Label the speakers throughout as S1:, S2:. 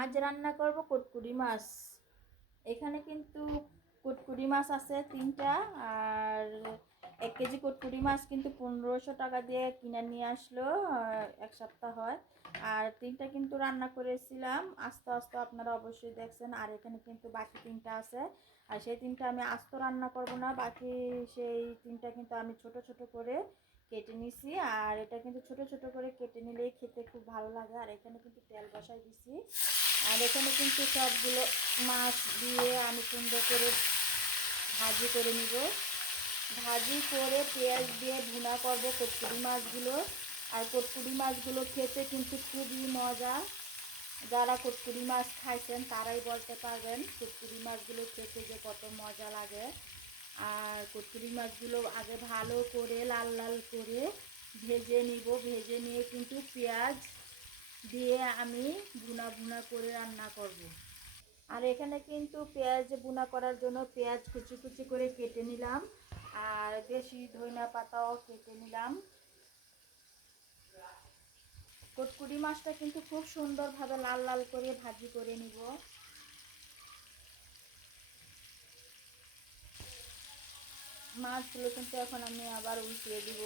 S1: আজ রান্না করব কটকুরি মাছ। এখানে কিন্তু কটকুরি মাছ আছে তিনটা, আর এক কেজি কটকুরি মাছ কিন্তু পনেরোশো টাকা দিয়ে কিনে নিয়ে আসলো এক সপ্তাহ হয়। আর তিনটা কিন্তু রান্না করেছিলাম আস্তে আস্তে আপনারা অবশ্যই দেখছেন, আর এখানে কিন্তু বাকি তিনটা আছে। আর সেই তিনটা আমি আস্ত রান্না করব না, বাকি সেই তিনটা কিন্তু আমি ছোট ছোট করে কেটে নিছি, আর এটা কিন্তু ছোট ছোট করে কেটে নিলেই খেতে খুব ভালো লাগে। আর এখানে কিন্তু তেল বসাই দিছি। আর এখানে কিন্তু সবগুলো মাছ দিয়ে আমি সুন্দর করে ভাজি করে নিব। ভাজি করে পেঁয়াজ দিয়ে ভুনা করব কটকুরি মাছগুলো। আর কটকুরি মাছগুলো খেতে কিন্তু খুবই মজা। যারা কটকুরি মাছ খাইছেন তারাই বলতে পারবেন কটকুরি মাছগুলো খেতে যে কত মজা লাগে। আর কটকুরি মাছগুলো আগে ভালো করে লাল লাল করে ভেজে নিব। ভেজে নিয়ে কিন্তু পেঁয়াজ দিয়ে আমি ভুনা ভুনা করে রান্না করব। আর এখানে কিন্তু পেঁয়াজ বুনা করার জন্য পেঁয়াজ কুচি কুচি করে কেটে নিলাম। আর বেশি ধনিয়া পাতাও কেটে নিলাম। কটকুরি মাছটা কিন্তু খুব সুন্দরভাবে লাল লাল করে ভাজি করে নিব। মাছগুলো কিন্তু এখন আমি আবার উল্টিয়ে দিব।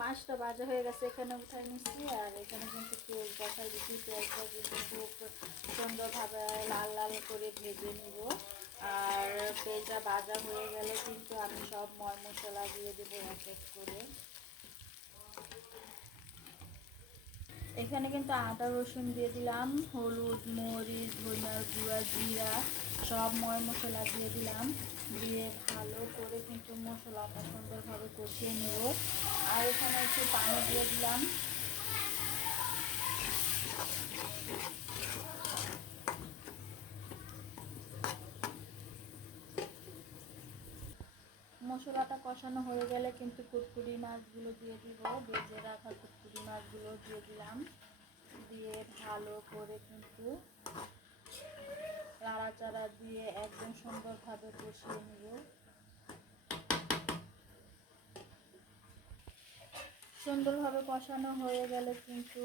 S1: মাছটা ভাজা হয়ে গেছে, এখানে উঠাই নিচ্ছি, আর এখানে কিন্তু পেঁয়াজ বসাই দিচ্ছি পেঁয়াজটা কিন্তু খুব সুন্দরভাবে লাল লাল করে ভেজে নিব। আর পেঁয়াজটা ভাজা হয়ে গেলে কিন্তু আমি সব ময় মশলা দিয়ে দেবো এক এক করে। এখানে কিন্তু আটা রসুন দিয়ে দিলাম, হলুদ, মরিচ, ধনিয়ার গুঁড়া, জিরা, সব ময় মশলা দিয়ে দিলাম। দিয়ে ভালো করে কিন্তু মশলাটা সুন্দরভাবে কষিয়ে নেব। আর এখানে একটু পানি দিয়ে দিলাম। মশলাটা কষানো হয়ে গেলে কিন্তু কুটকুরি মাছগুলো দিয়ে দিব বেজে রাখা কুটকুরি মাছগুলো দিয়ে দিলাম। দিয়ে ভালো করে কিন্তু নাড়াচাড়া দিয়ে একদম সুন্দরভাবে কষিয়ে নেব। সুন্দরভাবে কষানো হয়ে গেলে কিন্তু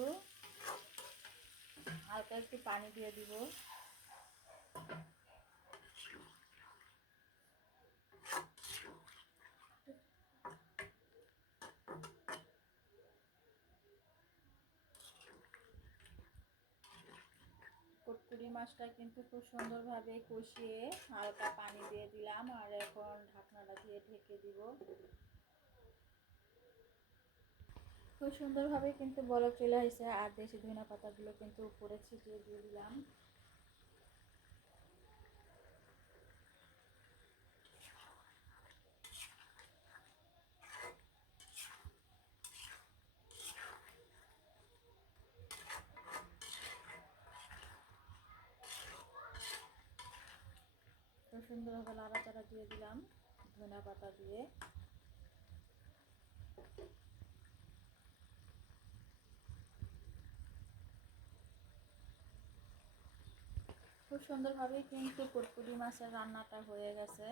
S1: হালকা একটু পানি দিয়ে দিব। মাছটা কিন্তু খুব সুন্দরভাবে কষিয়ে হালকা পানি দিয়ে দিলাম আর এখন ঢাকনাটা দিয়ে ঢেকে দিব। খুব সুন্দরভাবে কিন্তু বলক চলে আসছে আর দেশি ধনে পাতাগুলো কিন্তু উপরে ছিটিয়ে দিয়ে দিলাম। সুন্দরভাবে লাড়াচাড়া দিয়ে দিলাম ধনিয়া পাতা দিয়ে। খুব সুন্দরভাবেই কিন্তু কুটকুটি মাছের রান্নাটা হয়ে গেছে।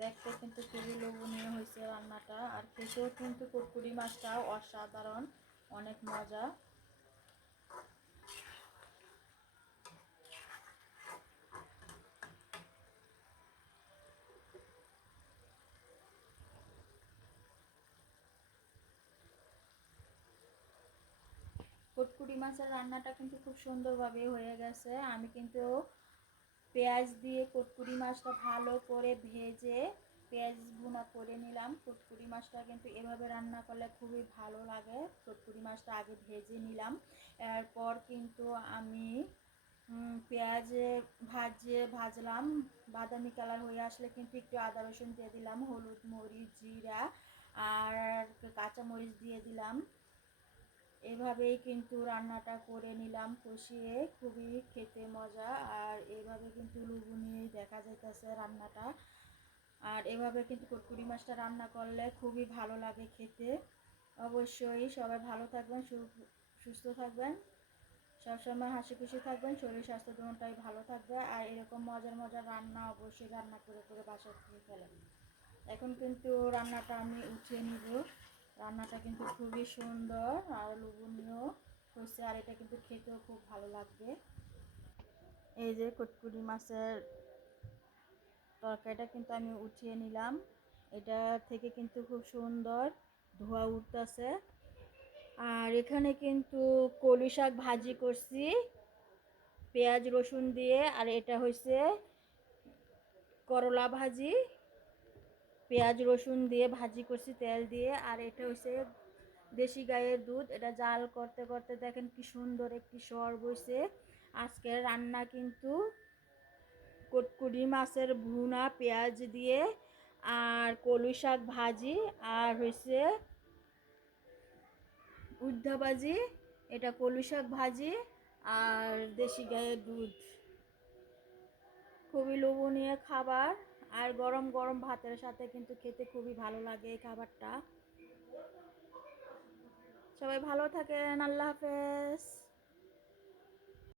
S1: দেখতে কিন্তু খুবই লোভনীয় হয়েছে রান্নাটা, আর খেতেও কিন্তু কুটকুটি মাছটাও অসাধারণ, অনেক মজা। কটকুটি মাছের রান্নাটা কিন্তু খুব সুন্দরভাবে হয়ে গেছে। আমি কিন্তু পেঁয়াজ দিয়ে কটকুরি মাছটা ভালো করে ভেজে পেঁয়াজ ভুনা করে নিলাম। কটকুরি মাছটা কিন্তু এভাবে রান্না করলে খুবই ভালো লাগে। কটকুরি মাছটা আগে ভেজে নিলাম। এরপর কিন্তু আমি পেঁয়াজ ভাজে, ভাজলাম। বাদামি কালার হয়ে আসলে কিন্তু একটু আদা, রসুন দিয়ে দিলাম, হলুদ, মরিচ, জিরা আর কাঁচা মরিচ দিয়ে দিলাম। এভাবেই কিন্তু রান্নাটা করে নিলাম, কষিয়ে খুবই খেতে মজা। আর এভাবে কিন্তু লুবুনি দেখা যাইতেছে রান্নাটা। আর এভাবে কিন্তু কুটকুড়ি মাছটা রান্না করলে খুবই ভালো লাগে খেতে। অবশ্যই সবাই ভালো থাকবেন সুস্থ থাকবেন। সবসময় হাসি খুশি থাকবেন, শরীর স্বাস্থ্য দুটাই ভালো থাকবে। আর এরকম মজার মজার রান্না অবশ্যই রান্না করে করে বাসায় খেয়ে ফেলেন। এখন কিন্তু রান্নাটা আমি উঠিয়ে নিব। রান্নাটা কিন্তু খুবই সুন্দর আর লোভনীয় হয়েছে, আর এটা কিন্তু খেতেও খুব ভালো লাগবে। এই যে কুটকুড়ি মাছের তরকারিটা কিন্তু আমি উঠিয়ে নিলাম। এটা থেকে কিন্তু খুব সুন্দর ধোয়া উঠতেছে। আর এখানে কিন্তু কলই শাক ভাজি করছি, পেঁয়াজ রসুন দিয়ে, আর এটা হয়েছে করলা ভাজি। পেঁয়াজ রসুন দিয়ে ভাজি করছি, তেল দিয়ে। আর এটা হচ্ছে দেশি গাইয়ের দুধ। এটা জাল করতে করতে দেখেন কি সুন্দর একটি সর বইছে। আজকের রান্না কিন্তু কটকুড়ি মাছের ভুনা, পেঁয়াজ দিয়ে আর কলই শাক ভাজি। আর হয়েছে উদ্ধা ভাজি, এটা কলই শাক ভাজি আর দেশি গাইয়ের দুধ। খুবই লোভনীয় খাবার। আর গরম গরম ভাতের সাথে কিন্তু খেতে খুবই ভালো লাগে এই খাবারটা। সবাই ভালো থাকেন, আল্লাহ হাফেজ।